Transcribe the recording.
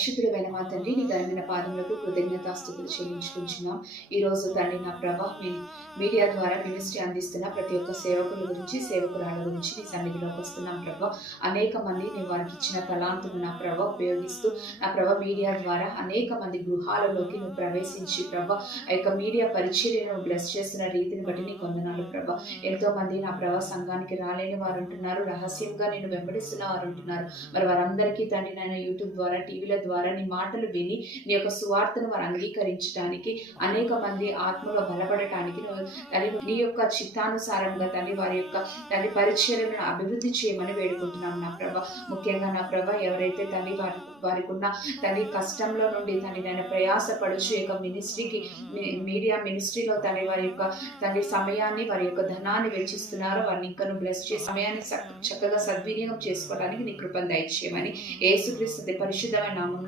పరిశుద్ధుడైన మా తండ్రి, నీ ఘనమైన పాదములకు కృతజ్ఞతాస్తుతులు చెల్లించుకుంటున్నాం. ఈ రోజు తండ్రి నా ప్రభ మీడియా ద్వారా మినిస్ట్రీ అందిస్తున్న ప్రతి ఒక్క సేవకుల గురించి, సేవకురాల గురించి నీ సన్నిధిలోకి వస్తున్నాం ప్రభ. అనేక మంది నీ వారికి ఇచ్చిన తలాంతును నా ప్రభ ఉపయోగిస్తూ నా ప్రభ మీడియా ద్వారా అనేక మంది గృహాలలోకి నువ్వు ప్రవేశించి ప్రభ ఆ యొక్క మీడియా పరిచర్యను బ్లెస్ చేస్తున్న రీతిని బట్టి నీ వందనాలు ప్రభ. ఎంతో మంది నా ప్రభ సంఘానికి రాలేని వారు ఉంటున్నారు, రహస్యంగా నేను వెంబడిస్తున్న వారు ఉంటున్నారు. మరి వారందరికీ తండ్రి నాయన యూట్యూబ్ ద్వారా, టీవీల ద్వారా నీ మాటలు విని నీ యొక్క సువార్తను వారు అంగీకరించడానికి, అనేక మంది ఆత్మలో బలపడటానికి తండ్రి నీ యొక్క చిత్తానుసారంగా తండ్రి వారి యొక్క తండ్రి పరిచర్యలను అభివృద్ధి చేయమని వేడుకుంటున్నాం నా ప్రభ. ముఖ్యంగా నా ప్రభ ఎవరైతే తండ్రి వారికి ఉన్న తండ్రి కష్టంలో నుండి తండ్రి నేను ప్రయాసపడుచు యొక్క మినిస్ట్రీకి, మీడియా మినిస్ట్రీలో తండ్రి వారి యొక్క తండ్రి సమయాన్ని, వారి యొక్క ధనాన్ని వెచ్చిస్తున్నారో వారిని ఇంకా బ్లెస్ చేసి సమయాన్ని చక్కగా సద్వినియోగం చేసుకోవడానికి నీ కృపను దయచేయమని యేసుక్రీస్తు పరిశుద్ధమైన నామం